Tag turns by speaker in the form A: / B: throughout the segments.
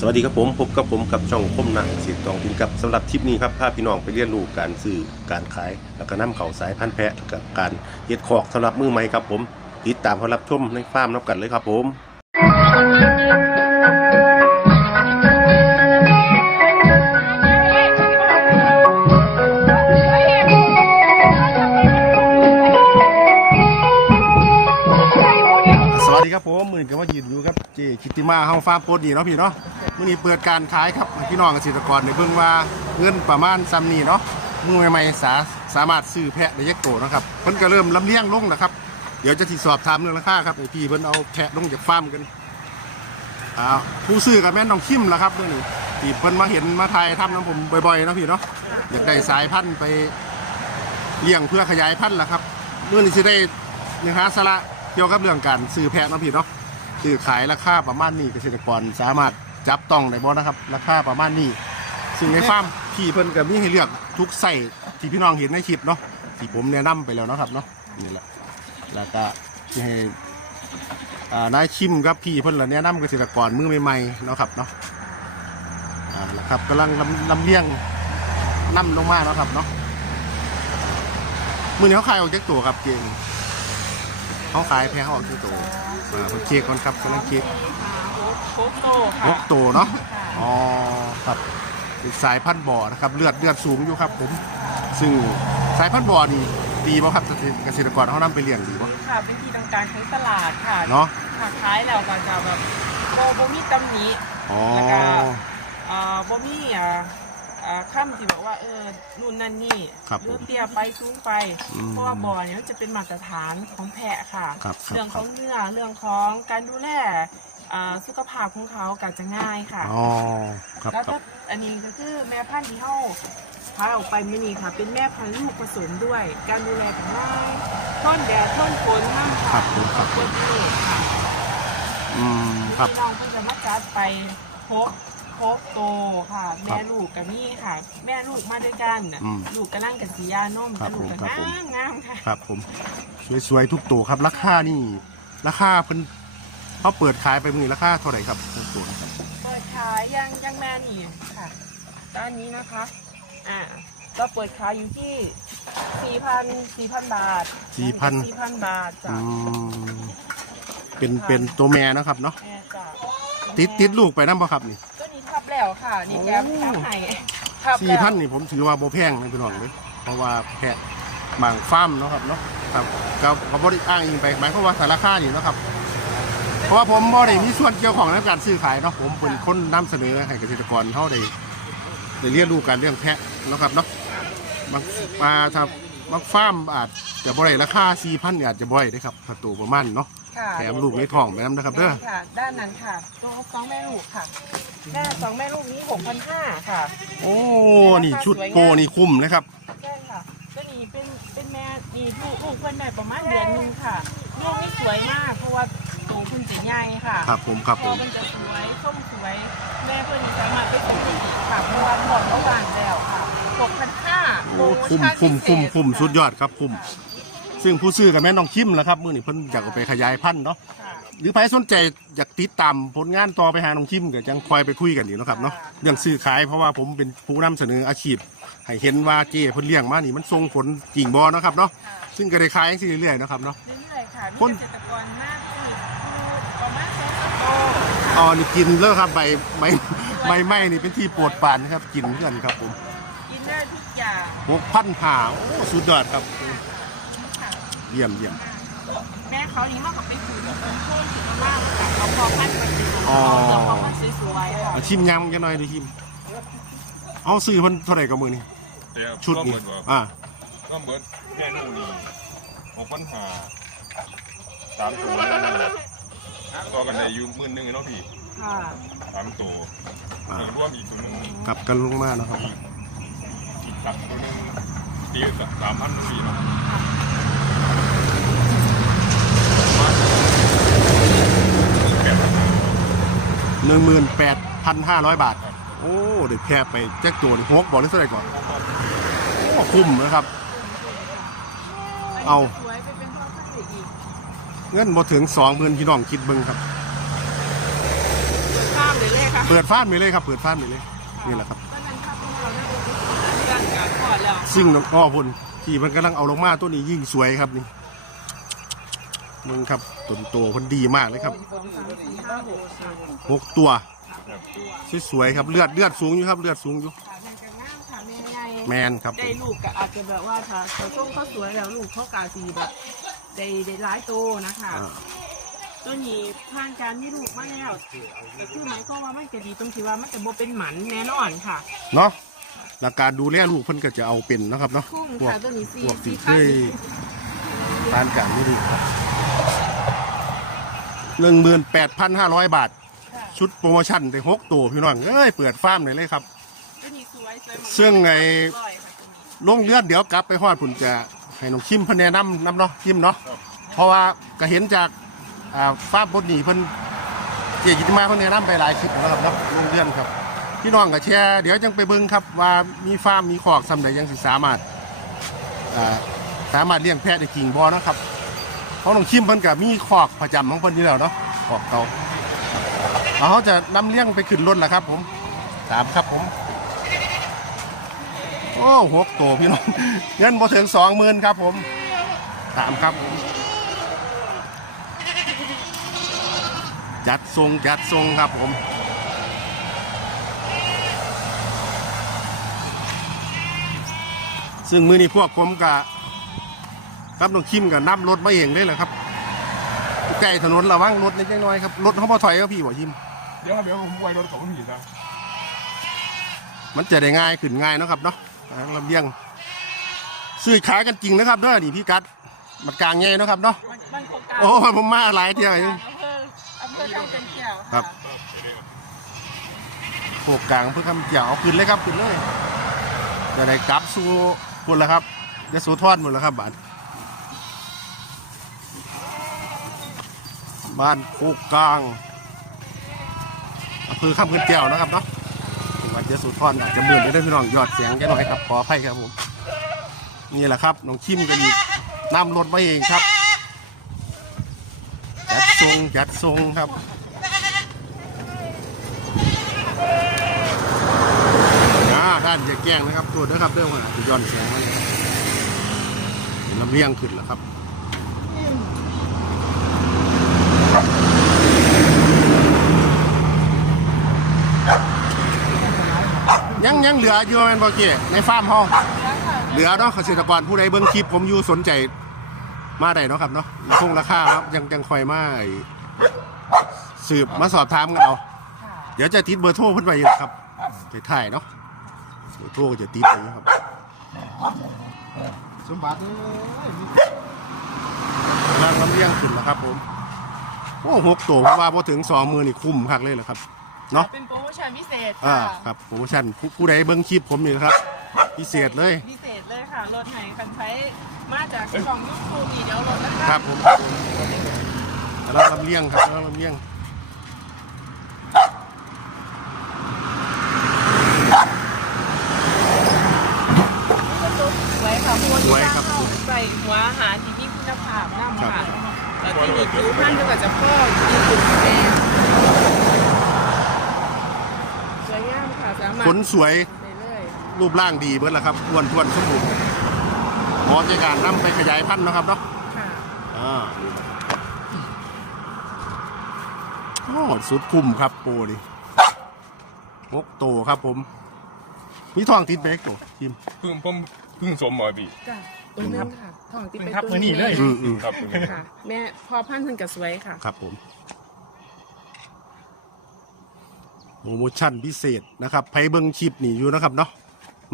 A: สวัสดีครับผมพบกับผมกับช่องคมหนังสิทธิ์ตองพินกับสำหรับทริปนี้ครับพาพี่น้องไปเรียนรู้การซื้อการขาย แล้วก็นำเข่าสายพันธุ์แพะกับการเย็ดขอกสำหรับมือใหม่ครับผม ติดตามเขารับชมในฟาร์มนับกันเลยครับผม
B: มือนี้ก็ว่ายืนอยู่ครับเจคิตติมาเฮาฟาร์มโปรดีเนาะพี่เนาะมื้อนี้เปิดการขายครับพี่น้องเกษตรกรในเบิ่งว่าเงินประมาณซ้ำนี้เนาะมือใหม่ๆสาสามารถซื้อแพะได้ยักโตนะครับเพิ่นก็เริ่มลำเลียงลงแล้วครับ เดี๋ยวจะที่สอบถามเรื่องราคาครับไอพี่เพิ่นเอาแพะลงจากฟาร์มกันอ่าผู้ซื้อกับแม่น้องคิมละครับเรื่องนี้ที่เพิ่นมาเห็นมาถ่ายทำน้ำผมบ่อยๆเนาะพี่เนาะอยากได้สายพันธุ์ไปเลี้ยงเพื่อขยายพันธุ์ละครับเมื้อนี้สิได้เนื้อหาสาระเกี่ยวกับเรื่องการซื้อแพะเนาะพี่เนาะ ซื้อขายราคาประมาณนี้เกษตรกรสามารถจับต้องได้บ่นะครับ ราคาประมาณนี้ซึ่งในฟาร์มพี่เพิ่นก็มีให้เลือกทุกไส้ที่พี่น้องเห็นในคลิปเนาะที่ผมแนะนำไปแล้วเนาะครับเนาะนี่แหละแล้วก็ที่ให้อ่านายชิมครับพี่เพิ่นละแนะนำเกษตรกรมือใหม่ๆเนาะครับเนาะอ่าล้วครับกำลังลำลำเลียงนํลงมาเนาะครับเนาะมือนี้เขาขายออกจากตัวครับเก่งเขาขายแพงเขาออกจากตัว อ่าผมเช็คก่อนครับกำลังเช็ค
C: โคโต
B: น
C: ค่ะ
B: กโตเนาะอ๋อครับเป็นสายพันธุ์บ่อนะครับเลือดเลือดสูงอยู่ครับผม ซึ่งสายพันธุ์บ่อนี่ดีป่ะครับเกษตรกรเขานำไปเลี้ยงดีป่ะ
C: ค่ะเป็นที่ต้องการของตลาดค่ะ
B: เนาะ
C: ค่ะขายแล้วก็จะแบบโบโบมีตำหนิ
B: อ๋อ
C: แล้วก็ อ่าโบมีอ่า อ่าข้ามที่บอกว่าเออนู่นนั่นนี่
B: ครับ
C: เลื
B: ผ
C: อก
B: ม
C: เตี้ยไปสูงไป
B: อืม
C: เพราะว่าบ่อเนี่ยมันจะเป็นมาตรฐานของแพะค่ะ
B: ครับครับ
C: เรื่องของเนื้อเรื่องของการดูแลอ่าสุขภาพของเขาก็จะง่ายค่ะ
B: อ๋อครับ
C: แล้ว
B: ครั
C: ถ้า
B: บ
C: อันนี้ก็คือแม่พันธุ์ที่เขาพาออกไปไม่นี่ค่ะ เป็นแม่พันธุ์ลูกผสมด้วย การดูแลกันง่ายท่อนแดดท่อนฝนมาก
B: ครั
C: ค่ะ
B: บผมครับ
C: คนที่ค่ะ
B: อืมครับ
C: พี่น้องเพิ่งจะมาจัดไปพบ พบโตค่ะ แม่ลูกกับนี่ค่ะ แม่ลูกมาด้วยกันน่ะ
B: อืม
C: ลูกกำลังกับสียานม
B: ครั
C: กับบลูก
B: ผม
C: กัน
B: ครับผม
C: งามงามค่ะ
B: ครับผม สวยๆทุกตัวครับราคานี่ราคาเพิ่นเขาเปิดขายไปมือราคาเท่าไหร่ครับทุกตัวครับ
C: เปิดขายยังยังแม่นี่ค่ะด้านนี้นะคะอ่าเราเปิดขายอยู่ที่สี่พันสี่พันบาท
B: 4,000
C: สี่พันบาทจ้ะ
B: อืมเป็นเป็นตัวแม่นะครับเนาะ
C: แม่จ้ะ
B: ติดติดลูกไปน้ำบ่ครับนี่
C: ตัวนี้ทับ แล้วค่ะ นี่แก
B: โอ้
C: ทับให้ทับ
B: สี่
C: แล้ว
B: พันนี่ผมถือว่าโบแพงนะพี่น้องเลยเพราะว่าแพะบางฟาร์มเนาะครับเนาะครับก็เขาบริอ้างอิงไปหมายความว่าสารค่านี่เนาะครับ เพราะว่าผมบ่ได้มีส่วนเกี่ยวของในการซื้อขายเนาะผมเป็นคนนำเสนอให้เกษตรกรเขาได้ได้เรียนรู้การเรื่องแพะเนาะครับเนาะบางมาถ้าบางฟาร์มอาจจะบ่ได้ราคาสี่พันอาจจะบ่ได้เด้อครับถ้าตัวประมาณเนาะ
C: ค่ะ
B: แถมลูกในท้องไปน้ำนะครับเด้อ
C: ค่ะ ด้านนั้นค่ะตัวสองแม่ลูกค่ะแม่สองแม่ลูกนี้หกพันห้าค่ะ
B: โอ้ นี่ชุดโปรนี่คุ้มนะครับ
C: ใช่ค่ะตัวนี้เป็นเป็นแม่ดีลูกลูกเพื่อนแม่ประมาณเดือนหนึงค่ะลูกนี่สวยมาก เพราะว่าโตเพิ่นจะใหญ่ค่ะ
B: ครับผมครับผ
C: พ่อ
B: ม
C: มันจะสวยส้มสวย แม่เพิ่นสามารถไปส่งได้อีกค่ะเพราะว่าหมดเขาวางแล้วค่ะหกพันห้า
B: โอ้คุ้มคุ้มคุ้มคุ้มสุดยอดครับคุ้ม ซึ่งผู้ซื้อกับแม่น้องคิมแหละครับมื่อนี้เพิ่นอยากเอาไปขยายพันธุ์เนาะ
C: ค่ะ
B: หรือใครสนใจอยากติดตามผลงานต่อไปหาน้องคิมก็จังคอยไปคุยกันอีกเนาะครับเนาะเรื่องซื้อขายเพราะว่าผมเป็นผู้นำเสนออาชีพให้เห็นว่าเจ้เพิ่นเลี้ยงมานี่มันส่งผลจริงบ่เนาะครับเนาะ
C: ค่ะ
B: ซึ่งก็ได้ขายจังซี่เรื่อยๆเนาะครับเนาะ
C: เรื่อยๆค่ะมี
B: คน
C: เกษตรกรมากที่ประมาณแสนโต
B: อ๋อนี่กินเลยครับใบใบใบไม้นี่เป็นที่โปรดปรานนะครับกินเพื่อนครับผม
C: กินได้ทุกอย่าง
B: หกพันผ่าโอ้สุดยอดครับ
C: ค่ะ
B: เยี่ยมเยี่ยม
C: แม่เขานี่มากกว่าเป็นผู้ที่เป็นช่วยสิมากๆค่ะเขาพอพันธุ์มาเป็น
B: อ๋อ
C: ตัวเขาพันธุ์สวยๆค่ะ
B: เอาชิมยำกันหน่อยดิชิมเอาซื้อเพิ่นเท่าไหร่กับมือนี่
D: เดี๋ยว
B: ชุด
D: ก็
B: นี่
D: เบิดว่า
B: อ่า
D: ก็เบิดแม่นูนี่หกพันหาสามตัวต่อกันได้อยู่หมื่นหนึ่งเนาะพี่
C: ค่ะ
D: สามตัว
B: อ่า
D: อีกร่วมอีกตัวหนึง
B: กลับกันลงมาเนาะครับ
D: อีกอีกตักตัวหนึงตีสามพันพี่เนาะแปดพัน
B: หนึ่งหมื่นแปดพันห้าร้อยบาท โอ้เดี๋ยวแพ้ไปแจ็คตัวนี่หกบอกได้เท่าไหร่ก่อนโอ้คุ้มนะครับ เอา
C: สวยไปเป็นพ่อพันธุ์อีก
B: เงินบ่ถึงสองหมื่นพี่น้องคิดเบิ่งครับ
C: ข้ามเลยเลยค่ะ
B: เปิดฟ้าร์มไปเลยครับ เปิดฟ้าร์มไปเลย นี่แหละครับ
C: ก็นั้นครับเราได้เรื่องการทอดแล้ว
B: ซิ่งน้องอ้อพุ่น ที่มันกำลังเอาลงมาตัวนี้ยิ่งสวยครับนี่มึงครับต้นโตคนดีมากเลยครับ
C: สองสามสี่ห้าหกค่ะ
B: หกตัว
D: ครับ
B: สวยๆครับเลือดเลือดสูงอยู่ครับ เลือดสูงอยู่
C: ค่ะแม่กระง่ามค่ะแม่ใหญ่
B: แมนครับผ
C: ได้
B: ม
C: ลูกก็อาจจะแบบว่าถ้าเขาช่วงเขาสวยแล้วลูกเขากาสีแบบได้ได้ร้ายโตนะคะ
B: อ่า
C: ตัวนี้ผ่านการที่ลูกมาแล้วก็คือหมายความว่ามันจะดีตรงที่ว่ามันจะบ่เป็นหมันแน่นอนค่ะ
B: เนาะ หลักการดูแลลูกเพิ่นก็จะเอาเป็นนะครับเนาะ
C: คุ้ม
B: พวก
C: ค่ะตัวนี้สี่
B: พวกที่
C: สี่
B: เค
C: พัน
B: ยทานการไม่ดีครับหนึ่งหมื่นแปดพันห้าร้อยบาท
C: ค่ะ
B: ชุดโปรโมชั่นแต่หกตัวพี่น้องเอ้ยเปิดฟาร์มหน่อยเลยครับ
C: ตัวนี้สวยสวยมาก
B: ซึ่งไง
C: ร้อยค่ะตัวนี้
B: ลงเลือดเดี๋ยวกลับไปฮอดผุนจะให้น้องคิมเพันแนะนำนำเนาะคิมเนาะเพราะว่าก็เห็นจากอ่าฟาร์มบดหนีเพิ่นเกียรติมาเพิ่นแนะนำไปหลายคลิปแล้วครับเนาะลงเลือดครับ พี่น้องก็แชร์เดี๋ยวจังไปเบิ่งครับว่ามีฟาร์มมีคอกสำใดยังสิสามารถสามารถเลี้ยงแพะได้จริงบ่นะครับเพราะน้องคิมเพิ่นก็มีคอกประจำของเพิ่นอยู่แล้วเนาะคอกเก่าเขาจะนำเลี้ยงไปขึ้นรถแล้วครับ ผมตามครับผมโอ้หกตัวพี่น้องเงินบ่ถึงสองหมื่นครับ ผมถามครับผมจัดทรงจัดทรงครับผม ซึ่งมือนี้พวกผมกับครับน้องคิมกับน้ำรถมาเองเลยแหละครับใกล้ถนนระวังรถนิดน้อยครับรถเขาบ่ถอยก็พี่บ่คิม
D: เดี๋ยวเดี๋ยวผมไว้รถของผมผิดนะ
B: มันจะได้ง่ายขึ้นง่ายเนาะครับเนาะทางลำเลียงซื้อขายกันจริงนะครับเด้อนี่พี่กัดมันกลางไงเนาะครับเนาะ
C: มันมันโครงการ
B: โอ้ยผมมาหลายเที่ยวเอง
C: อำเภออำเภอช่างเป็นเกี่ยวะ
B: ครับโขกกลางเพื่อคำเกี่ยวเอาขึ้นเลยครับขึ้นเลยจะได้กลับสู่ คุณแล้วครับจะสูทอดหมดแล้วครับบ้านบ้านโคกกลางอำเภอข้ามขึ้นแก้วนะครับเนาะจังหวัดยะโสธรอาจจะเบื่อไปด้วยพี่น้องยอดเสียงแค่หน่อยครับขออภัยครับผมนี่แหละครับน้องคิมกันนำรถมาเองครับจัดทรงจัดทรงครับ อ่าด้านจะแกล้งนะครับตัวเด้อครับเรื่องว่าจะย้อนแสงมาเลยครับเห็นลำเลียงขึ้นแล้วครับยังยังเหลืออยู่แมนบอเก้ในฟาร์มห้องเหลือเนาะเกษตรกรผู้ใดเบิ่งคลิปผมอยู่สนใจมาได้เนาะครับเนาะคงราคาครับยังยังคอยมาไอ้สืบมาสอบถามกันเอา เดี๋ยวจะติดเบอร์โทรเพิ่นไว้อยู่ครับถ่ายเนาะ โทรก็จะติดไว้อยู่ครับ
E: สมบัติเอ้ยมี
B: กำลังลำเลียงขึ้นแล้วครับ ผม โอ้หกตัวผมว่าพอถึงสองมือนี่คุ้มคักเลยแหละครับ เนาะ
C: เป็นโปรโมชั่นพิเศษ
B: อ่า
C: ค่ะ
B: ครับ โปรโมชั่นผู้ผู้ใดเบิ่งคลิปผมนี่นะครับ พิเศษเลย
C: พิเศษเลยค่ะรถไหนคันใช้มาจากกล่องยูทูบนี่เดี๋ยวรถนะคะ
B: ครับผมกำลังลำเลียงครับกำลังลำเลียง
C: สวยค่ะพวกที่สร้างเข้าใส่หัวอาหารที่มีคุณภาพน้ำค่ะ แล้วที่นี่คิวท่านก็จะพ่อญี่ปุ่นแม่สวยงามค่ะสามารถ
B: ขนสวย
C: ได้เลย
B: รูปร่างดีเบิดแล้วครับอ้วนท้วนสมบูรณ์หมอจะการนำไปขยายพันธุ์เนาะครับเนาะ
C: ค่ะ
B: อ่าโอ้สุดคุ้มครับโปรนี่หกโตครับผม มีทองติดเบรกตัวทีม
D: เพิ่งผม เพิ่งสมหมอพี่
C: จ้ะตัวนั้นค่ะทองติดไป
E: ครับ
C: ตัว
E: มือนี่เลย
B: อืมอืม
D: ครับเพิ่ง
C: ค่ะ แม่พอพันธุ์เพิ่นก็สวยค่ะ
B: ครับผมโปรโมชั่นพิเศษนะครับไพเบิงคลิปนี่อยู่นะครับเนาะ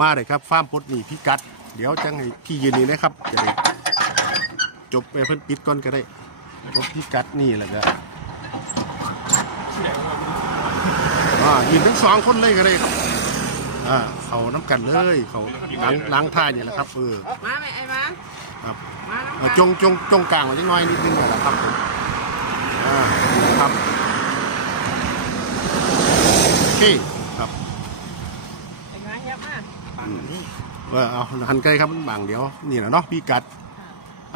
B: มาเลยครับฟาร์มปลดหนีพิกัด เดี๋ยวจังให้พี่ยืนนี่นะครับจะได้จบไปเพิ่นปิดก่อนก็ได้ลบพิกัดนี่แหละครับอ่ายืนทั้งสองคนเลยก็ได้ครับ อ่าเขาน้ำกันเลย เขาล้างล้างท่านี่แหละครับเออ
C: มาไหมไอ้มา
B: ครับ
C: มาแล้ว
B: อ่า
C: ค่ะ
B: จงจงจงกลางไว้นิดหน้อยนิดนึงนะครับผมอ่าครับโอเคครับ
C: ไอ้มาเยอะมาก
B: เออเอาหันไกลครับมันบางเดี๋ยวนี่แหละเนาะพี่กัด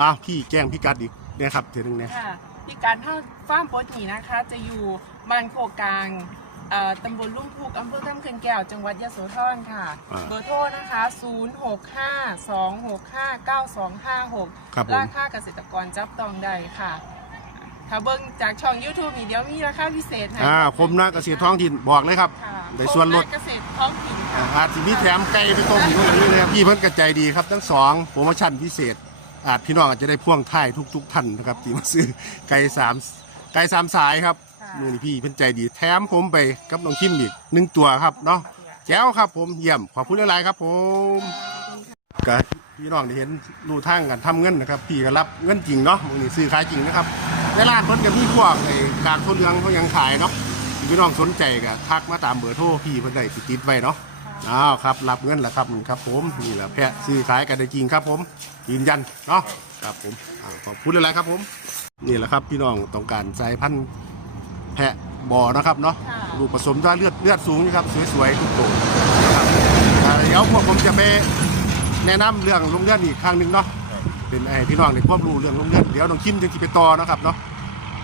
B: อะพี่แจ้งพี่กัดอีกเนี่ยครับเทีนึงเนี่ย
C: ค่ะที่การท่าฟ้าร์มโปรตีนะคะ จะอยู่บ้านโคกกลางเอ่อตำบลลุ่มพุกอำเภอท่าเขื่อน แก้วจังหวัดยะโสธรค่ะ
B: อ่า
C: เบอร์โทรนะคะ 0652659256
B: ครับผม
C: ราคาเกษตรกรจับต้องได้ค่ะ ถ้าเบิ่งจากช่อง YouTube นี่เดี๋ยวมีราคาพิเศษให้
B: อ่าคมนาเกษตรท้องถิ่นบอกเลยครับ
C: ค่ะ
B: ได้ส่วนลด
C: โครงการเกษตรท้องถิ่นค่ะ
B: อาจจะมีแถมไก่ไปต้มอยู่อะไรนี่เลยครับพี่เพิ่นกระใจดีครับทั้งสองโปรโมชั่นพิเศษ อาจพี่น้องอาจจะได้พ่วงท้ายทุก ๆ ท่านนะครับที่มาซื้อไก่สามไก่สามสายครับ
C: ค่ะ
B: มือนี้พี่เพิ่นใจดีแถมผมไปกับน้องคิมอีกหนึ่งตัวครับเนาะแจ๋วครับ ผมเยี่ยมขอบคุณหลายๆครับผมก็พี่น้องได้เห็นรูทางกันทำเงินนะครับ พี่ก็รับเงินจริงเนาะมือนี้ซื้อขายจริงนะครับในร้านเพิ่นก็มีพวกไอ้การทดเรืองเขายังขายเนาะพี่น้องสนใจก็ทักมาตามเบอร์โทรพี่เพิ่นได้ติดๆไว้เนาะอ้าวครับ รับเงินแล้วครับครับ ผมนี่แหละแพะซื้อขายกันได้จริงครับ ผมยืนยันเนาะครับผมขอบคุณอะไรครับ ผม นี่แหละครับพี่น้องต้องการสายพันธุ์ แพะบ่อนะครับเนาะ
C: ค่ะ
B: ลูกผสมด้วยเลือดเลือดสูงนะครับสวยๆทุกตัวนะครับอ่าเดี๋ยวพวกผมจะไปแนะนำเรื่องโรงเรียนอีกครั้งหนึ่งเนาะเป็นไอ้พี่น้องในความรู้เรื่องโรงเรียนเดี๋ยวน้องคิมจะที่ไปต่อนะครับเนาะ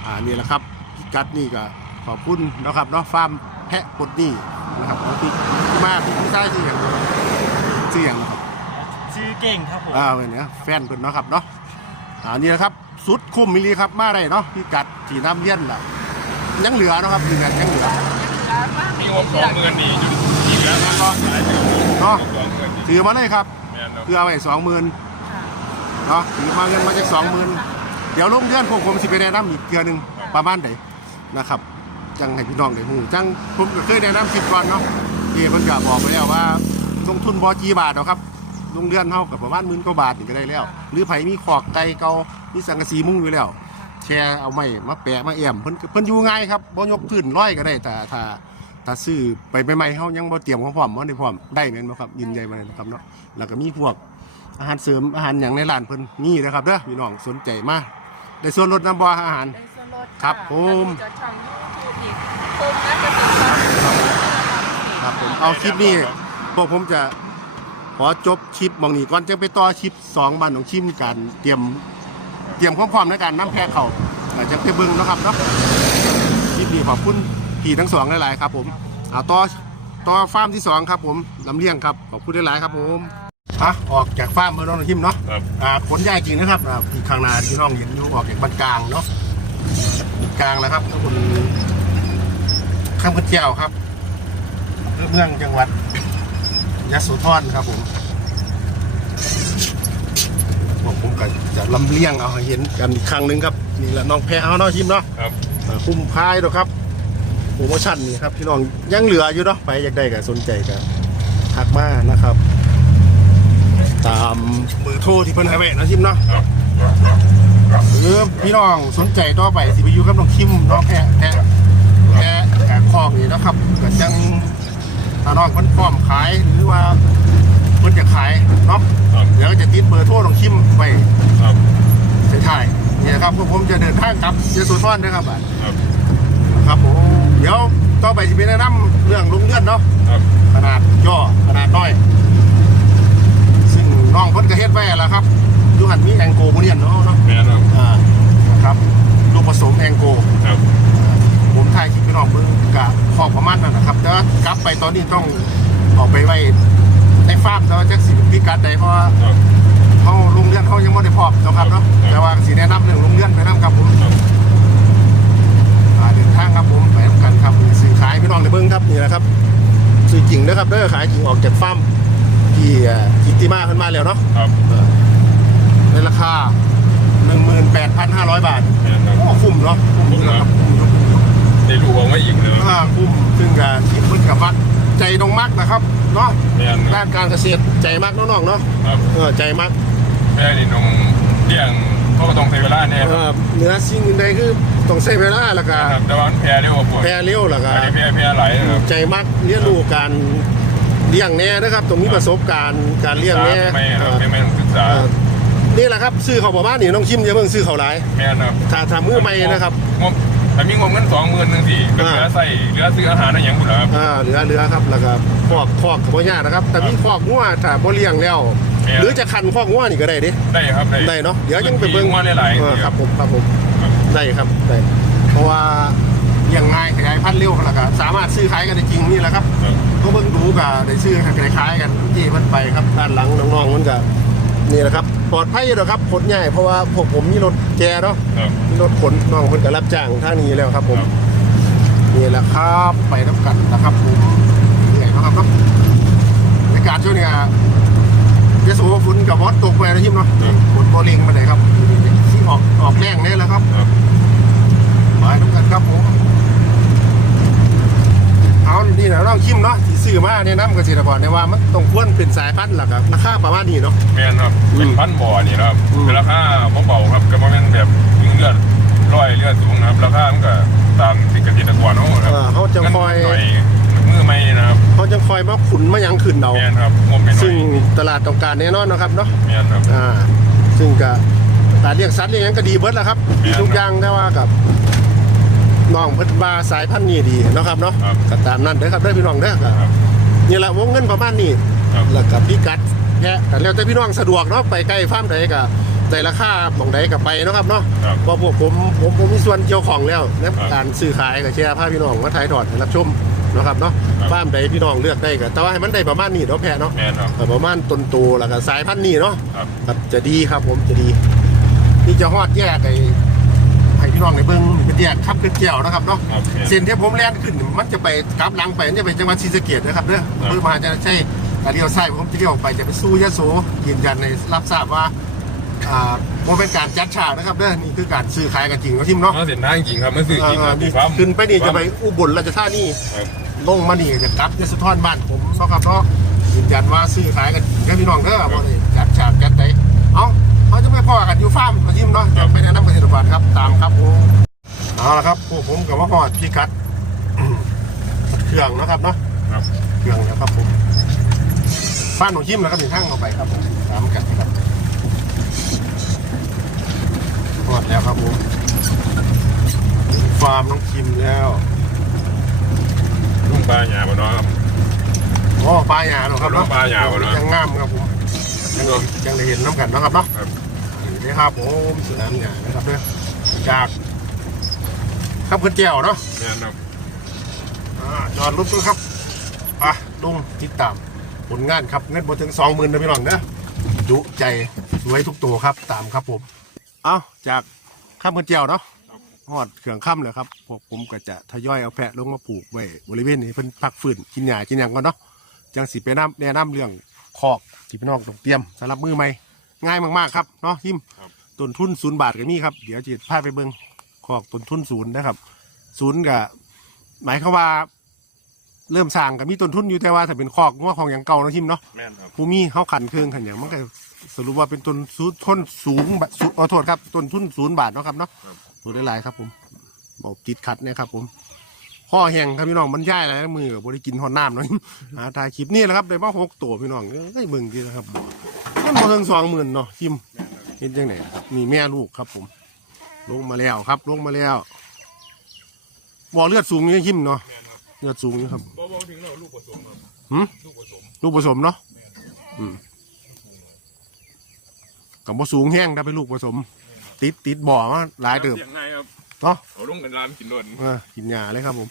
B: อ่านี่แหละครับพิกัดนี่ก็ขอบคุณนะครับเนาะฟาร์มแพะปลดหนี่นะครับของพี่มาพี่ผู้ชายชื่ออย่างชื่ออย่างนะครับ
E: ชื่อเก่งครับผม
B: อ่าเว้ยเนี่ยแฟนเพิ่นเนาะครับเนาะอ่านี่แหละครับสุดคุ้มมิลลีครับมาได้เนาะพิกัดที่น้ำเย็นล่ะ ยังเหลือเนาะครับพิกัดยังเหลือ
D: มีงบสองหมื่นนี่จุดอีกแล้วนะก็หลายเดือน
B: เนาะ
D: สองหมื่นนี่
B: ถือมาเลยครับ
D: แม่นเนาะ
B: เพื่อไว้สองหมื่นเนาะถือมาเงินมาจากสองหมื่นเดี๋ยวลงเดือนพวกผมสิไปแนะนำอีกเทื่อหนึงประมาณไหนนะครับ จังให้พี่น้องได้ฮู้จังผมก็เคยแนะนำคลิปก่อนเนาะที่เพิ่นก็บอกไปแล้วว่าลงทุนบ่กี่บาทหรอกครับลงเดือนเท่ากับประมาณหมื่นกว่าบาทนี่ก็ได้แล้ว หรือไผมีขอกไก่เก่ามีสังกะสีมุ้งอยู่แล้ว แค่เอาไม้มาแปะมาแอมเพิ่นเพิ่นอยู่ง่ายครับบ่ยกพื้นร้อยก็ได้แต่ถ้าถ้าซื้อไปใหม่ๆเฮายังบ่เตรียมของพร้อมบ่ได้พร้อมได้แม่นบ่ครับยินใจมาเลยนะครับเนาะแล้วก็มีพวกอาหารเสริมอาหารหยังในร้านเพิ่นมีนะครับเด้อพี่น้องสนใจมาได้ส่วนลดนํบ่อาหาร
C: ได้ส่วนลดะ
B: ครับผม
C: แล้วดูจากช่อง YouTube อีกโครงการเกษตรท้องถิ่น
B: ครับผมเอาคลิปนี้พวกผมจะขอจบคลิปหมองนี้ก่อนจะไปต่อคลิปสองบ้านของชิมการเตรียมเต รียมความพร้อมในการน้ำแพะเขาอาจจะไปเบิ่งเนาะครับเนาะคลิปนี้ขอบคุณพี่ทั้งสองหลายๆครับ ผมเอาต่อต่อฟาร์มที่สองครับ ผมลำเลียงครับขอบคุณหลายๆครับผมอะออกจากฟาร์มเพื่อนน้องชิมเนาะ
D: ครับ
B: อ่าขนย้ายจริงนะครับอ่าที่ข้างหน้าที่น้องเห็นอยู่ออกจากบ้านกลางเนาะกลางแล้วครับแล้วคนข้ามกระเจียวครับเมืองจังหวัดยะโสธรครับผม ผมผมก็จะลำเลียงเอาให้เห็นกันอีกครั้งหนึ่งครับนี่แหละน้องแพะเอาเนาะชิมเนาะ
D: ครับ
B: อ่าคุ้มพายเนาะครับโปรโมชั่นนี่ครับพี่น้องยังเหลืออยู่เนาะไปอยากได้ก็สนใจก็ทักมานะครับ ตามเบอร์โทรที่เพิ่นให้ไว้นะชิมเนาะ หรือพี่น้องสนใจต่อไปสิไปอยู่กับน้องคิมน้องแพะแพะแพะแกะคอกนี่นะครับก็จังถ้าน้องเพิ่นพร้อมขายหรือว่า เพิ่นจะขายเนาะ
D: ครับ
B: เดี๋ยวก็จะติดเบอร์โทรของคิมไป
D: ครับ
B: ถ่ายๆเนี่ยครับพวกผมจะเดินทางกลับเยโสธรนะครับอะ
D: ครับ
B: ครับผมเดี๋ยวต่อไปจะเป็นแนะนำเรื่องลุงเลื่อนเนาะ
D: ครับ
B: ขนาดย่อขนาดน้อย ซึ่งน้องเพิ่นก็เฮ็ดไว้แล้วครับดูหันมีแองโกโมเนียนเนาะเนาะ
D: แม่นครับ
B: อ่าครับลูกผสมแองโก
D: ครับ
B: ผมถ่ายคลิปไปน้องเบิ่งกะขอบประมาณนั้นนะครับแต่ว่ากลับไปตอนนี้ต้องออกไปไว้ ในฟาร์มแต่ว่าจักสิพิกัดใดเพราะว่า
D: ครับ
B: เขาโรงเรียนเขายังไม่ได้พร้อมเนาะครับเนาะ
D: ครับ
B: แต่ว่าสีแนะนำเรื่องโรงเรียนไปนํครับผม
D: ครับ
B: อ่าเดินทางครับผมไปนํกันครับซื้อขายพี่น้องในเบิ่งครับนี่แหละครับซื้อจริงนะครับเด้อขายจริงออกจากฟาร์มที่เอ่อกิตติมาขึ้นมาแล้วเนาะ
D: ครับ
B: ในราคา 18,500 บาท
D: แม่นครับ
B: โอ้คุ้มเนาะคุ้มอยู่นะครับคุ้มอยู่
D: ได้รู้ว่าไม่อีกเลย
B: อ่าคุ้มซึ่งก็คิดเพิ่นกับมักใจน้องมักนะครับ เนาะ
D: แม่นค
B: ด้า
D: รับ
B: นการเกษตรใจมักน้องๆเนาะ
D: ครับ
B: เออใจมัก
D: แม่นี่น้องเลี้ยงเขาก็ต้องใช้เวลาแน่
B: เอ
D: ครับ
B: อเหนือสิ่งอื่นใดคือต้องใช้เวลาแล้วก็
D: ครับแต่ว่ามันแพ้เร็วกว่าปวด
B: แปรเลี้ยวแล้วก็
D: อันนี้แพ้แพ้ไหลายนะครับ
B: ใจมักเรียนรู้การเลี้ยงแน่นะครับ ตรงนี้ประสบการณ์การเลี้ยงแน่
D: ไม่ค
B: เอ
D: รับ
B: อ
D: ไม่ไม่ต้องศึกษา
B: เออนี่แหละครับซื้อเขาวประมาณนี้น้องชิมอย่าเพิ่งซื้อเขาหลาย
D: แม่นครับ
B: ถ้าถ้ามือใหม่นะครับ
D: งบ แต่มีงบเงินสองหมื่นหนึ่งสี่ก็เหลือใส่เหลือซื้ออาหารอะไรอย่างบุญครับ
B: อ่าเหลือเหลือครับแล้วก็คอกคอกกับพ่อยากนะครับ แต่มีคอกงัวถ้าบ่เลี้ยงแล้ว
D: แม่
B: หรือจะคันคอกงัวนี่ก็ได้เดิ
D: ได้ครับได้
B: ได้เนาะเดี๋ยวยังไปเบิ่ง
D: มาหลาย
B: เออ
D: ๆ
B: ครับผมครับผม
D: ครับ
B: ได้ครับได้เพราะว่าเลี้ยงง่ายขยายพันธุ์เร็วแล้วก็สามารถซื้อขายกันได้จริงนี่แหละครับ
D: ครับ
B: ก็เบิ่งดูก็ได้ซื้อขายขายกันที่มันไปครับด้านหลังน้องๆมันก็ นี่แหละครับปลอดภัยอยู่แล้วครับขนใหญ่เพราะว่าพวกผมมีรถแกเนาะ
D: ครับ
B: มีรถขนน้องคนก็รับจ้างท่างนี้แล้วครับผม
D: ครับ
B: นี่แหละครับไปน้ำกันนะครับผมเหนื่อยเนาะครับเนาะในการช่วงนี้เยสูฝนกับบอสตกไปนะทิมเนาะฝนบอลิงมาไหนครับที่ออกออกแรงเนี่ยแหละครับ
D: ครับ
B: ไปน้ำกันครับผมเอา นี่นะน้องคิมเนาะที่ซื้อมาเนี่ยน้ำเกษตรกรเนี่ยว่ามันต้องควรเป็นสายพันธุ์หลักครับราคาประมาณนี้เนาะ
D: แม่นครับ
B: อืม
D: เป็นพันบ่อนี่นะครับ
B: อืม
D: เป็นราคาเบาๆครับก็บ่แม่นแบบยิงเลือดร้อยเลือดสูงนะครับราคามันก็ตามติดกับเกษตรกรเนาะค
B: เอ
D: รับ
B: อเขาจะคอย
D: หน่อยมือไม่นะครับ
B: เขาจะคอยมาขุนมายังขึ้นเรา
D: แม่นครับงบไม่น้อ
B: ซึ่ง
D: ย
B: ตลาดต้องการแน่นอนเนาะครับเนาะ
D: แม่นครับ
B: อ่า ซึ่งก็การเลี้ยงสัตว์เลี้ยงหยังก็ดีเบิดแหล้วครับดีทุกอย่างแต่ว่ากับ น้องเพิ่นบาสายพันธุ์นี้ดีเนาะครับเนาะ
D: ครับ
B: ก็ตามนั้นเด้อครับเด้อพี่น้องเด้อก็
D: ครับ
B: นี่แหละวงเงินประมาณนี้
D: ครับ
B: แล้วก็พิกัดแค่แต่แล้วแต่พี่น้องสะดวกเนาะไปใกล้ฟาร์มใดก็แต่ราคาของใดก็ไปเนาะครับเนาะ
D: ครับ
B: เพราะพวกผมผมผมมีส่วนเกี่ยวของแล้วใน
D: ครับ
B: การซื้อขายกับแชร์พาพี่น้องมาถ่ายทอดให้รับชมเนาะครับเนาะ
D: ครับ
B: ฟาร์มใดพี่น้องเลือกได้ก็แต่ว่าให้มันได้ประมาณนี้เนาะแพะเนาะ
D: แม่นครับ
B: ก็ประมาณต้นโตแล้วก็สายพันธุ์นี้เนาะ
D: ครับ
B: ครับจะดีครับผมจะดีนี่จะฮอดแยกไอ้ ให้พี่น้องในเบิ้งเป็นแยกขับขึ้นเกี่ยวนะครับเนาะ
D: ครับแม่น
B: เส้นที่ผมแล่นขึ้นมันจะไปกลับหลังไปมันจะไปจังหวัดศรีสะเกษนะครับเด้อ
D: ครับ
B: เพื่อมาจะใช่การเลี้ยวซ้ายผมจะเลี้ยวไปจะไปสู้ยะโสยืนยันในรับทราบว่าอ่าโมเป็นการจัดฉากนะครับเด้อนี่คือการซื้อขายกันจริงเนาะทิมเนาะ
D: เอาเส้นทางจริงครับมันคือจริงค
B: อ่า
D: รับ
B: นี่
D: ความ
B: ขึ้นไปนี่จะไปอุบลราชธานี
D: ครับ
B: ลงมานี่จะกลับยะโสธรบ้านผมเนาะครับเนาะยืนยันว่าซื้อขายกันจริงครับพี่น้องเด้อบ่ได้จัดฉากจัดไดเอ้า เขาจะไม่พอกันอยู่ฟาร์มมาทิมเนาะจะไปแนะนำเกษตรกรครับตามครับผมเอาละครับพวกผมกับว่าฮอดพี่กัดเครื่องเนาะครับเนาะ
D: ครับ
B: เครื่องนะครับผมฟ้านหนูยิ้มนะครับหนึ่งข้างเอาไปครับผมตามกันครับหอดแล้วครับผมฟาร์มน้องคิมแล้ว
D: ลุงปลาหยาบ่เนาะครับ
B: อ๋อปลาหยาเหรอครับ
D: น้องปลาหยาเหรอ
B: ยังงามครับผมยังยังได้เห็นน้ำกันเนาะครับเนาะ
D: ครับ
B: นี่ครับผมสนามหยานะครับเด้อจากข้ามขึ้นเจียวเนาะ
D: แม่นครับ
B: อ่าจอดรถด้วยครับอะลุงติดตามผลงานครับเงินบนถึงสองหมื่นนะพี่น้องนะจุใจสวยทุกตัวครับตามครับผม เอาจากข้ามกันเจียวเนาะหอดเครื่องข้ามเลยครับพวกผมก็จะทยอยเอาแพะลงมาผูกไว้บริเวณนี้เพิ่นพักฟื้นกินหญ้ากินหยังก่อนเนาะจังสิไปน้ำแนะนำเรื่องคอกที่พี่น้องต้องเตรียมสำหรับมือใหม่ ง่ายมากๆครับเนาะทิมต้นทุนศูนย์บาทก็มีครับ เดี๋ยวจะพาไปเบิ่งคอกต้นทุนศูนย์นะครับศูนย์กับหมายความว่า เริ่มสร้างก็มีต้นทุนอยู่แต่ว่าถ้าเป็นคอกงัวของอย่างเก่าเนาะทิมเนาะ
D: แม่นครับ
B: ผู้มีเขาขันเครื่องขันอย่างมันก็สรุปว่าเป็นต้นทุนทุนสูงบาทสูขอโทษครับต้นทุนศูนย์บาทเนาะครับเนาะดูได้หลายครับผมบอกติดขัดเนะครับผม ข้อแห้งครับพี่น้องมันย่ายอะไรนะมือบริกินหอนน้ำเนาะหาถ่ายคลิปนี่แหละครับได้มาหกตัวพี่น้องเอ้ยเบิ่งดีนะครับมันบ่ถึงสองหมื่นเนาะทิมเห็นจังไหนครับมีแม่ลูกครับ ผม ลงมาแล้วครับ ลงมาแล้วบ่อเลือดสูงนี่ทิมเนาะ
D: แม่นครับ
B: เลือดสูงนี่ครับ
D: บ่บ่ถึงแล้วลูกผสมครับ
B: หืม
D: ลูกผสม
B: ลูกผสมเนาะอืมกับผสูงแห้งถ้าเป็นลูกผสม ติดติดบ่อมาหลายเติบ
D: เสียงง่ายครับ
B: เนาะ
D: เอาลงกันรามกินโดน
B: เออกินยาเลยครับผม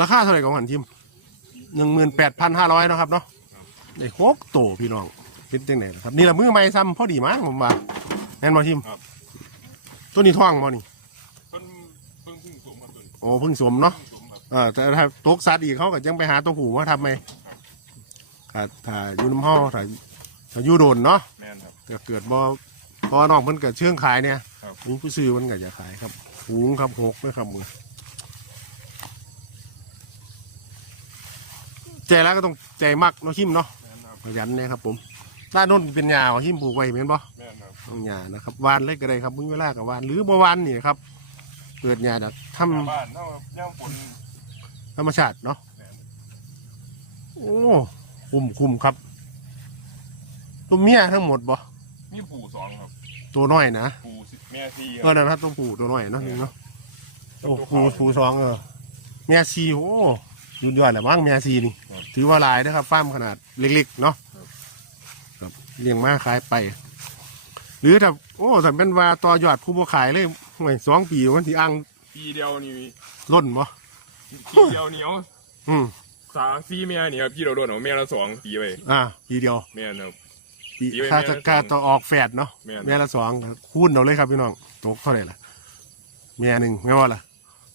B: ราคาเท่าไหร่ของหันทิมหนึ่งหมื่นแปดพันห้าร้อยนาะครับเนาะได้หกโตพี่น้องเป็นจังไหนล่ะครับ นี่แหละมือไม้ซ้ำพอดีมั้งผมว่าแน่นมาทิมตัวนี้ท่องบ่นี่
D: เพิ่นเพิ่งพึ่งสมครับเพิ่น
B: โอ้เพิ่งสวมเนาะ
D: พึ่งสมครับ
B: เออแต่ถ้าตกสัตว์อีกเขาก็ยังไปหาตัวผู้มาทำไหมถ้าถ้าอยู่น้ำห้อถ้าถ้าอยู่โดนเนาะ
D: แม่นครับ
B: ก็เกิดบ่พอน้องเพิ่นเกิดเชื่องขายเนี่ย
D: ครับ
B: มีผู้ซื้อมันก็จะขายครับหูงครับหกนะครับมือ ใจแล้วก็ต้องใจมักเนาะหิมเนาะ
D: แม่นครับ
B: ขยันเนี่ยครับ ผมด้านโน้นเป็นหญ้าหิมปลูกไว้เหม็นบ่
D: แม่นครับ
B: ต้องหญ้านะครับวานเล็กก็ได้ครับมึงเวลากับวานหรือบ่วานนี่ครับเกิดหญ้าดักทำ
D: หน้าบ้านเท่ากับย่างฝน
B: ธรรมชาติเนาะ
D: แม่น
B: โอ้คุ้มคุ้มครับตัวเมียทั้งหมดบ่
D: มีปู่สองครับ
B: ตัวน้อยนะ
D: ปู่สิแม่สี่ค
B: เออ
D: รับ
B: นั่นครับตัวผู้ตัวน้อยเนาะนี่เนาะโอ้ผู้ผู้สองเออเมียซีโอ้ ยุดยอดแหละมั้งเมียซีนี่ถือว่าหลายนะครับฟาร์มขนาดเล็กๆเนาะครับเลี้ยงมาขายไป หรือถ้าโอ้แต่เป็นว่าต่อยอดผู้บ่ขายเลยห่วยสองปีวันที่อัง
D: ปีเดียวนี่
B: ล้นบ่
D: ปีเดียวนี่เอา
B: อืม
D: สามสี่แม่นี่ครับพี่เราโดนเอาแม่ละสองปีไป
B: อ่าปีเดียว
D: แม่นครับ
B: ปี
D: ปีไว้
B: ค่า
D: แม่
B: จะ
D: ละ
B: กา
D: สอง
B: ต่อออกแฝดเนาะ
D: แม่น
B: แม่ละสองคูณเอาเลยครับพี่น้องตกเท่าไหร่ล่ะแม่หนึ่งแม่ว่าล่ะ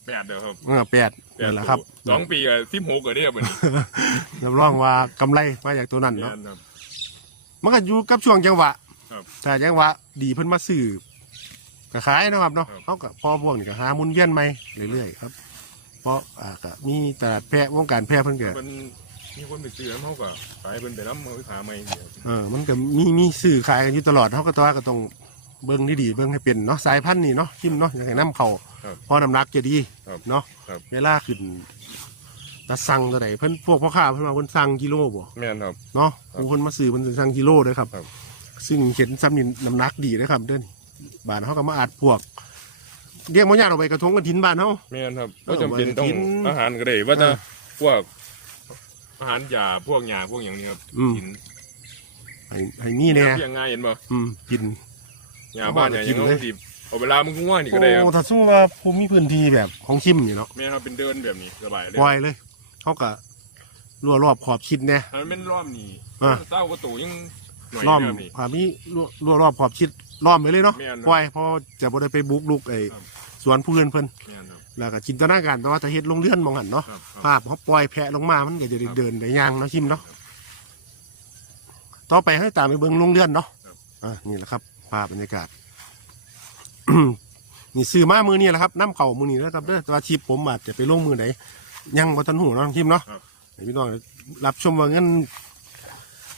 D: แปดเด้อครับ
B: เออแปด
D: แป
B: นั่
D: ด
B: นแหละครับ
D: สองปีกับสิบหกก็ได้ครับวันนี้
B: รับรองว่ากำไรมาจากตัวนั้น
D: แม่
B: เนาะ
D: นครับ
B: มันก็อยู่กับช่วงจังหวะ
D: ครับ
B: แต่จังหวะดีเพิ่นมาซื้อก็ขายเนาะครับเนาะ
D: ครับ
B: เขาก็พอพวกนี้ก็หาหมุนเวียนใหม่เรื่อยๆครับ เพราะอ่าก็มีตลาดแพะวงการแพะเพิ่นก็
D: มันมีคนไปซื้อแล้วเขาก็ขายเป็นไปน้ำมือขาไม่เดียว
B: เออมันก็มีมีซื้อขายกันอยู่ตลอดเขาก็ตัวก็ต้องเบิ่งดีๆเบิ่งให้เป็นเนาะสายพันธุ์นี่เนาะคิมเนาะอย่างให้น้ำเขา
D: ครับ
B: เพราะน้ำหนักจะดี
D: ครับ
B: เนาะ
D: ครับ
B: เวลาขึ้นตะสั่งตัวไหนเพิ่นพวกพ่อค้าเพิ่นมาเพิ่นสั่งกิโลบ่
D: แม่นครับ
B: เนาะ
D: ครับ
B: ผู้คนมาซื้อเพิ่นสิสั่งกิโลเด้อครับ
D: ครับ
B: ซึ่งเห็นซ้ำนี่น้ำหนักดีเด้อครับเด้อนบานเขาก็มาอัดพวกเรียกบ่ยากเอาไปกระทงกระถินบ้านเฮา
D: แม่นครับ
B: เออ
D: ก็จำเป็นต้อง
B: วันอาทิตย์
D: อาหารก็ได้ว่าจะ
B: เออ
D: พวกอาหารยาพวกยาพวกอย่างนี้ครับ
B: อืม
D: กิน
B: ให้ให้มีแน่
D: เพียงง่ายเห็นบ่
B: อืมกิน
D: ยาบ้านยาอย่าง
B: กิน
D: เขา
B: เลย
D: ดิบ เอาเวลามึงง่ายนี่ก็ได้ครับ
B: โอ้ถ้าสู้ว่าภูมิพื้นที่แบบของคิมนี่เนาะ
D: แม่ครับเป็นเดินแบบนี้สบายเลย
B: ปล่อยเลยเขาก็รั่วรอบขอบชิดแน่
D: ถ้ามันเป็นรอบนี้
B: อะ
D: เต้าก็ตู่ยังหน่อย
B: ล้อม
D: แบบนี้
B: ผามีรั่วรั่วรอบขอบชิดล้อมไปเลยเนาะ
D: แม่นครับ
B: ปล่อยเพราะจะบ่ได้ไปบุกลุกไอ้
D: ครับ
B: สวนผู้อื่นเพิ่น
D: แม่นครับ
B: แล้วก็จินตนาการแต่ว่าถ้าเฮ็ดลงเลื่อนมองหันเนาะ
D: ครับครับ
B: ภาพเขาปล่อยแพะลงมามันก็จะได้
D: ครับ
B: เดินได้ย่างเนาะคิมเนาะต่อไปให้ตามไปเบิ่งลงเลื่อนเนาะ
D: ครับ
B: อ่านี่แหละครับภาพบรรยากาศ นี่ซื้อมามือนี่แหละครับน้ำเข่ามือนี่แล้วครับเด้อแต่ว่าชีพผมอาจจะไปลงมือไหนยังบ่ทันหูเนาะคิมเนาะ
D: ครับ
B: ให้พี่น้องรับชมว่าเงิน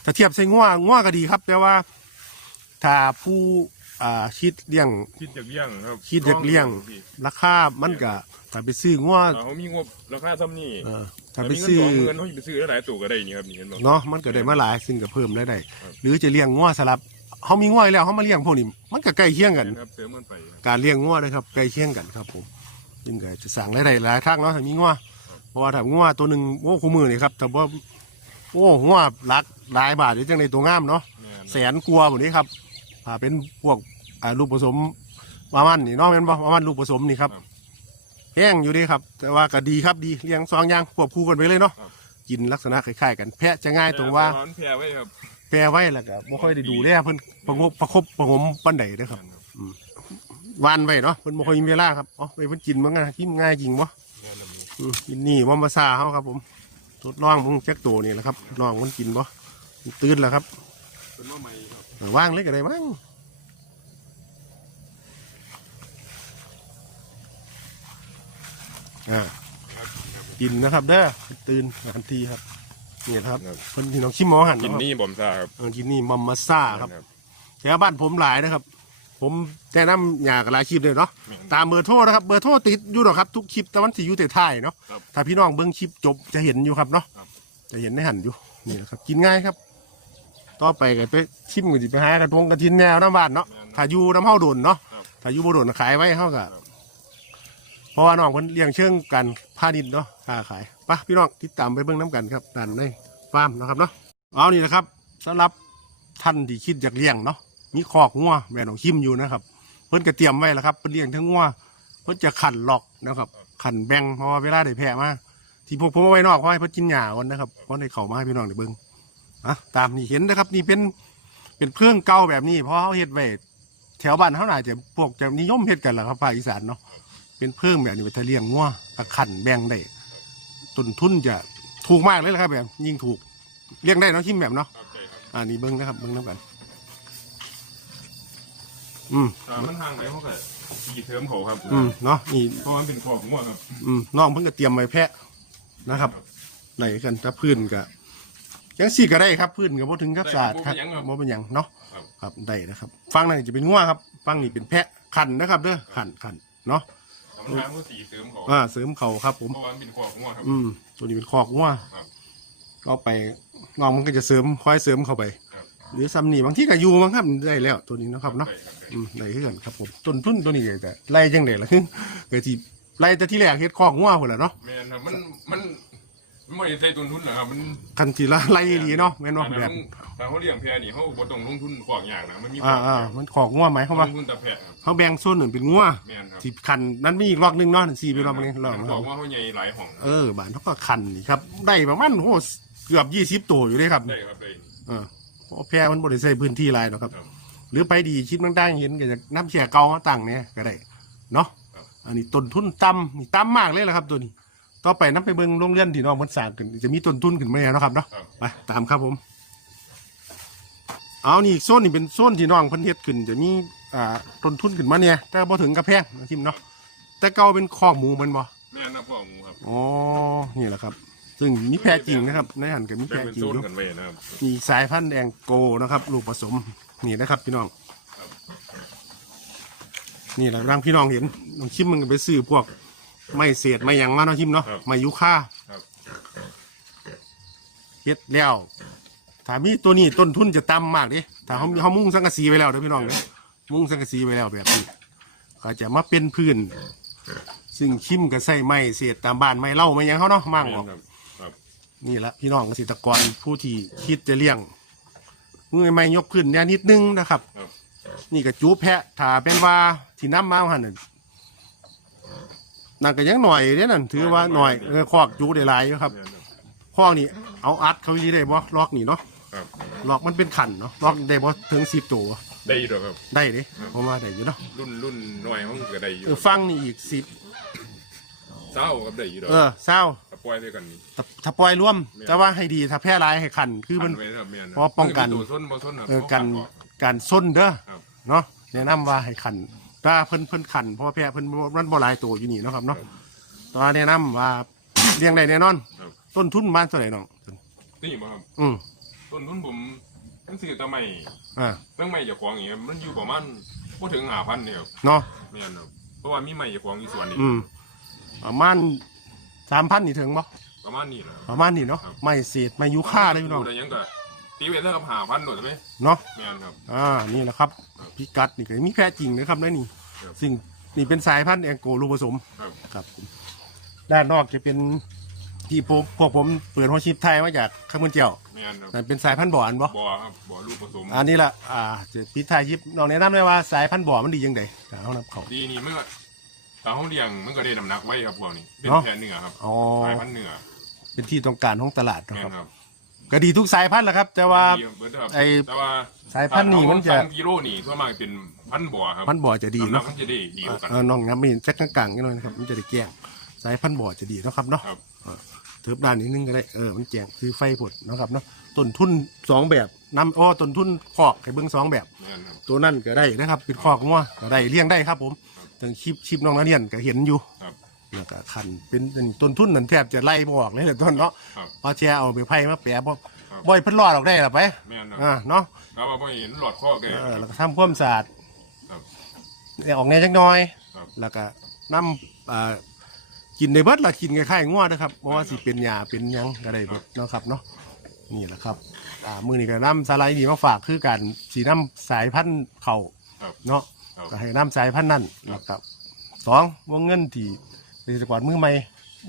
B: ถ้าเทียบใส่ง่วง่วก็ดีครับ แต่ว่าถ้าผู้อ่าคิดเลี้ยง
D: คิดจากเลี้ยงครับ
B: คิดจากเลี้ยง
D: พี่
B: ราคามันก็ถ้าไปซื้อง่ว
D: อ่าเขามีงบราคาซ้ำนี่
B: เออถ้า
D: ถ้า
B: ไป
D: มีเงิน
B: ซื้อ
D: สองเงินเขาจะไปซื้อได้หลายตู่ก็ได้นี่ครับนี่เห็นบ่
B: เนาะมันก็ได้มาหลายซึ่งก็เพิ่มได้ได้
D: ครับ
B: หรือจะเลี้ยงง่วสลับ เขามีง่วอยู่แล้วเขามาเลี้ยงพวกนี้มันก็ใกล้เคียงกัน
D: ครับเสริมมันไปครับ
B: การเลี้ยงง่วนะครับใกล้เคียงกันครับผมซึ่งก็จะสั่งได้ได้หลายทางเนาะถ้ามีง่วเพราะว่าถ้าง่วตัวหนึ่งโอ้คู่มือนี่ครับแต่ว่าโอ้ง่วรักหลายบาทหรือจังในตัวงามเนาะ
D: แม่น
B: แสนกลัวาแบบนี้ครับถ้าเป็นพวกอ่าลูกผสมมามันนี่เนาะแม่นบ่มามันลูกผสมนี่ครับแห้งอยู่เดีครับ แต่ว่าก็ดีครับดีเลี้ยงสองอย่างควบคู่กันไปเลยเนาะกินลักษณะคล้ายๆกันแพะจะง่ายตรงว่า
D: แพ้ไว้ครับ
B: แปรไว้แล้วก็บ่ค่อยได้ดูแลเพิ่นประงบประคบประหงมปานใดเด้อครับวานไว้เนาะเพิ่นบ่ค่อยมีเวลาครับอ๋อไปเพิ่นกินมันง่ายกินง่ายจริงบ่อืมกินนี่ว่มาซาเฮาครับ ผมทดลองมึงจักโตนี่แหละครับลองมันกินบ่มันตื่นแล้วครับ
D: เป็นว่าใหม่ครับ
B: เออว่างเลยก็ได้มั้งอ่ากินนะครับเด้อตื่นงานทีครับ นี่นะครับ
D: ครับ
B: เพิ่นพี่น้องชิมหมอหัน
D: กิน
B: เนาะ
D: นี่บ่มซ่าครับ
B: เออกินนี่มัมมาซ่าครับแถวบ้านผมหลายนะครับ ผมแนะนำอยากหลายคลิปเลยเนาะ
D: แม่น
B: ตามเบอร์โทรนะครับเบอร์โทรติดอยู่หรอกครับทุกคลิปแต่วันที่อยู่แต่ท้ายเนาะ
D: ครับ
B: ถ้าพี่น้องเบิ้งคลิปจบจะเห็นอยู่ครับเนาะ
D: ครับ
B: จะเห็นในหันอยู่นี่นะครับ กินง่ายครับ ต่อไปก็ไปชิมกันสิไปหากระทงกระทินแนวน้ำบ้านเนาะ
D: แม่น
B: ถ้าอยู่น้ำเฮาโดนเนาะ
D: ครับ
B: ถ้าอยู่บ่โดนขายไว้เฮาก็ เพราะว่าน้องเพิ่นเลี้ยงเชิงกันพาณิชย์เนาะค้าขายปะพี่น้องติดตามไปเบิ่งน้ำกันครับด้านในฟาร์มนะครับเนาะเอานี่นะครับสำหรับท่านที่คิดอยากเลี้ยงเนาะมีคอกงัวแม่น้องคิมอยู่นะครับ เพิ่นก็เตรียมไว้แล้วครับเพิ่นเลี้ยงทั้งงัวเพิ่นจะขันหลอกนะครับ ขันแบงเพราะว่าเวลาได้แพะมาที่พวกผมเอาไว้นอกเพราะให้เพิ่นกินหญ้าก่อนนะครับเพราะในเขามาให้พี่น้องได้เบิ่งอะตามนี่เห็นนะครับนี่เป็นเป็นเครื่องเก่าแบบนี้เพราะเขาเฮ็ดไว้แถวบ้านเขาหน่าจะพวกจะนิยมเฮ็ดกันแหละครับภาคอีสานเนาะ เป็นเพิ่งแบบนี้ไว้ถ้าเลี้ยงงัวก็ขันแบ่งได้ต้นทุนจะถูกมากเลยละครับแบบยิ่งถูกเลี้ยงได้เนาะคิมแบบเนาะ
D: ครับใช่ครับ
B: อ่านี่เบิ้งนะครับเบิ้งน้ำกัน อืม
D: อ่ามันห่างไปเขาก็ขี่เทิมเขาครับ
B: อืมเนาะนี่
D: เพราะมันเป็นขอบหัวครับ
B: อืมน้องเพิ่งก็เตรียมไว้แพะนะครับไหนกันถ้าพื้นก็ยังสี่ก็ได้ครับพื้นก็บ่ถึงกับสะอาดครับบ่เป็นหยังเนาะครับได้นะครับ ฟังนั่นจะเป็นงัวครับ ฟังนี่เป็นแพะขันนะครับเด้อขันขันเนาะ
D: มันห่างก็สีเทิมเขา
B: อ่าเสริมเขาครับผม
D: เพราะว่ามันเป็นขอบหัวครับ
B: อืม ตัวนี้เป็นคอกงัว
D: ครับ
B: เอาไปน้องมันก็จะเสริมคอยเสริมเข้าไป
D: ครับ
B: หรือซ้ำนี่บางที่ก็อยู่มั้งครับได้แล้วตัวนี้เนาะครับเนาะ
D: ใช่ครับใช่
B: อืมได้คือกันครับผมต้นทุนตัวนี้แต่ไล่จังไดล่ะคือเกิดที่ไล่แต่ที่แรกเฮ็ดคอกงัวพุ่นล่ะเนาะ
D: แม่นครับมันมัน มันไม่ได้ใส่ต้นทุนนะครับมัน
B: คันทีละไล่อีหลีเนาะแม่นบ่แบบ
D: ถ้าเขาเลี้ยงแพะนี่เขาบ่ต้องลงทุนขวางอย่างนะมันมี
B: อ่าอ่ามันของงัวไหม
D: เขา
B: เขาว่า
D: ลงทุนแต่แพะครับ
B: เขาแบ่งโซนหนึ่งเป็นงัว
D: แม่นครับ
B: ที่คันนั้นมีอีกรอบหนึงเนาะสี่เป็นรอบนึงรอบ
D: บอกว่าเขาใหญ่หลายห้อง
B: เออบานเขาก็คันนี่ครับ ได้ประมาณโอ้เกือบยี่สิบตัวอยู่เลยครับ
D: ได้ครับได้
B: เออเพราะแพร่มันบริใช้พื้นที่หลายหรอกครับ
D: ครับ
B: หรือไปดีคิดดังๆเห็นก็จะน้ำเสียเก่ามาตั้งเนี่ยก็ได้เนาะ
D: ครับ
B: อันนี้ต้นทุนต่ำนี่ต่ำมากเลยแหละครับตัวนี้ ต่อไปน้ำไปเบิ่งโรงเรียนที่น้องมันสร้างขึ้นจะมีต้นทุนขึ้นมาแล้วเนาะครับเนาะ
D: ครับ
B: ไปตามครับผม เอานี่โซนนี่เป็นโซนที่น้องเพันเฮ็ดขึ้น จะมีอ่าต้นทุนขึ้นมาเนี่ยแต่บ่ถึงกระแพงนะทิมเนาะแต่เก่าเป็นคอกหมูมันบ่
D: แม่นนะพ่อหมูครับ
B: อ๋อนี่แหละครับ ซึ่งมีแพรจริงนะครับในหันกับมี
D: แบ่
B: แพ
D: ง
B: ร
D: เป็น
B: จริง
D: โซน
B: อยู่
D: กันไว้นะครับ
B: มีสายพันธุ์แดงโกนะครับลูกผสมนี่นะครับ พี่น้อง
D: ครับ
B: นี่แหละร่างพี่น้องเห็นน้องชิมมันก็ไปซื้อพวก ไม่เศษไม่หยังมาเนาะชิมเนาะ
D: ครับ
B: ไม่ยุค่า
D: ครับ
B: เฮ็ดแล้วถ้ามีตัวนี้ต้นทุนจะต่ำมากดิถ้าเขาเขามุ่งสังกะสีไว้แล้วเด้อพี่น้องเด้อมุ่งสังกะสีไว้แล้วแบบนี้เขาจะมาเป็นพื้น ซึ่งชิมก็ใส่ไม้เศษตามบ้านไม้เล่าไม่หยังเขาเนาะมั่งออก
D: ครับครับ
B: นี่แหละพี่น้องเกษตรกรผู้ที่คิดจะเลี้ยงมือไม่ยกขึ้นเนี่ยนิดนึงนะครับ
D: ครับ
B: นี่ก็จูแพะถ้าเป็นว่าที่น้ำมาหันน่ะ นั่นก็ยังหน่อยเด้นั่นถือว่าหน่อยเออคอกจูได้หลายอยู่ครับ
D: แม่นครับ
B: คอกนี่เอาอัดเขาดีได้บ่ล็อกนี่เนาะ
D: ครับ
B: ล็อกมันเป็นขันเนาะล็อกได้บ่ถึงสิบตัว
D: ได้อยู่ดอกครับ
B: ได้เด้ผมว่าได้อยู่เนาะ
D: รุ่นรุ่นหน่อยเขาก็ได้อยู่
B: เออฟังนี่อีกสิบ
D: เศร้าครับได้อยู่ดอก
B: เออเศร้า
D: ถ้าปล่อยด้วยกันนี่
B: ถ้าถ้าปล่อยรวมแต่ว่าให้ดีถ้าแพร่ร้ายให้ขันคือมัน
D: พัไว้ครับแม่น
B: เพราะป้องกัน
D: มัตัวส้นบ่ส้นครับ
B: เออการ
D: เพราะ
B: การส้นเด้อ
D: ครับ
B: เนาะแนะนำว่าให้ขัน ถ้าเพิ่นเพิ่นขันเพราะว่าแพะเพิ่นบ่มันบ่หลายตัวอยู่นี่เนาะครับเนาะตอนแนะนำว่าเลี้ยงได้แน่นอน
D: ครับ
B: ต้นทุนบ้านเท่าไหร่น้อง
D: นี่บ่ครับ
B: อืม
D: ต้นทุนผมมันซื้อแตะไม่
B: อ่า
D: เรื่องไม่เจ้าของอย่างเงี้ยมันอยู่ประมาณบ่ถึง5,000เนี่ยครับ
B: เนาะ
D: แม่นครับเพราะว่ามีไม่เจ้าของอยู่ส่วนนี้
B: อืมประมาณสามพันนี่ถึงบ่
D: ประมาณนี้แหละ
B: ประมาณนี้เนาะ
D: ครับ
B: ไม่เศษไม่ยุค่าเลยพี่น้อง
D: ดูได้ยังก็ ตีเวทแล้วกับ5,000โดดใช่ไหม
B: เนาะ
D: แม่นครับ
B: อ่านี่แหละครับพิกัดนี่ก็มีแพะจริงนะครับนั่นนี่
D: ครับ
B: ซึ่งนี่เป็นสายพันธุ์แองโกลูกผสม
D: ครับ
B: ครับผมด้านนอกจะเป็นที่พวกพวกผมเปิดหัวชิปไทยมาจากข้าวมันเจียว
D: แม่นครับ
B: นั่นเป็นสายพันธุ์บ่ออันบ่
D: บ่อครับบ่อลูกผสม
B: อันนี้ละอ่าจะปิดท้ายยิบน้องแนะนำเลยว่าสายพันธุ์บ่อมันดียังไงเอานับเขา
D: ดีนี่มันก็ตาเขาเลี้ยงมันก็ได้น้ำหนักไว้ครับพวกนี้เป็น
B: เนาะ
D: แพะเนื้อครับ
B: อ๋อ
D: สายพันธุ์เนื้อ
B: เป็นที่ต้องการของตลาดนะ
D: แม่
B: ครับ
D: นครับ
B: ก็ดีทุกสายพันธุ์แหละครับ แต่ว่า
D: ดีครับเบิดครับ
B: ไอ้
D: แต่ว่า
B: สายพันธุ์นี่มันจะ
D: สามกิโลนี่ส่วนมากเป็นพันธุ์บ่อครับ
B: พันธุ์บ่อจะดี
D: น้ำหนัก
B: เนาะ
D: มันจะได้ดีกว่ากัน
B: เออน้องน้ำมีแจ็คกลางๆนิดหน่อยนะครับมันจะได้แจ้งสายพันธุ์บ่อจะดีเนาะครับเนาะ
D: ครับ
B: เออเทิบด้านนิดนึงก็ได้เออมันแจ้งคือไฟผดเนาะครับเนาะต้นทุนสองแบบน้ำอ้อต้นทุนคอกให้เบิ้งสองแบบ
D: แม่นครับ
B: ตัวนั่นก็ได้นะครับเป็นคอกงัวก็ได้เลี้ยงได้ครับผมถึงคลิปคลิปน้องนักเรียนก็เห็นอยู่
D: ครับ
B: แล้วก็คันเป็นอันนี้ต้นทุนนั่นแทบจะไล่บออกเลยแหละต้นเนาะ
D: ครับ
B: พอแชร์เอาไปไพ่มาแปะบ่
D: ครับ
B: บ่อยเพิ่นรอดออกได้หรอไป
D: แม่นครับ
B: อ่าเนาะ
D: ครับว่าพอเห็นหลอดข้อแก
B: เออแล้วก็ทำความสะอาด
D: ครับ
B: เอาออกแน่จักหน่อย
D: ครับ
B: แล้วก็นำอ่ากินในเบิดละกินคล้ายๆงัวนะครับเพราะว่าสิเป็นหญ้าเป็นหยังก็ได้เบิดเนาะครับเนาะนี่แหละครับอ่ามื้อนี้ก็นำสไลด์นี่มาฝากคือการสีน้ำสายพันธุ์เขา
D: ครับ
B: เนาะ
D: ครับ
B: ก็ให้น้ำสายพันธุ์นั่นแล้วก็สองวงเงินที่ เกษตรกรมือใหม่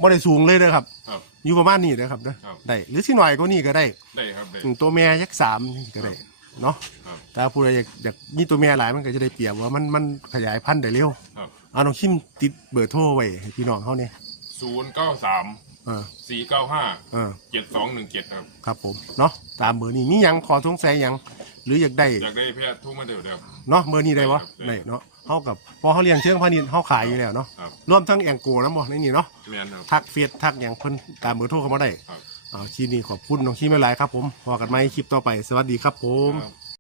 B: บ่ได้สูงเลยเด้อครับ
D: ครับ
B: อยู่ประมาณนี้เด้อครับเด้อ
D: ครับ
B: ได้หรือสิหน่อยก็นี่ก็ได้
D: ได้ครับได้
B: อืมตัวแม่ยักสามนี่ก็ได้เนาะ
D: ครับ
B: แต่ผู้ใดอยากอยากมีตัวแม่หลายมันก็จะได้เปรียบว่ามันมันขยายพันธุ์ได้เร็ว
D: ครับ
B: เอาน้องคิมติดเบอร์โทรไว้ให้พี่น้องเขาเนี่ย
D: ศูนย์เก้าสาม
B: เออ
D: สี่เก้าห้า
B: เออ
D: เจ็ดสองหนึ่งเจ็ดครับ
B: ครับผมเนาะตามเบอร์นี้มีหยังขอทงใส่หยังหรืออยากได้
D: อยากได้แพทย์ทุกมาเดี๋ยวเดียว
B: เนาะเบอร์นี้ได้ปะ
D: ได้
B: ได้
D: ครับ
B: เนาะ เขากับพอเขาเลี้ยงเชิงพาณิชย์เขาขายอยู่แล้วเนาะ
D: ครับ
B: รวมทั้งแองโกน้ำบ่ในนี่เนาะ
D: แม่นครับ
B: ทักเฟซทักอย่างเพิ่นตามเบอร์โทรเข้ามาได้
D: ครับ
B: เอาคลิปนี้ขอบคุณน้องคิมหลายๆครับผมพอกันไหมคลิปต่อไปสวัสดีครับผม
D: ครับ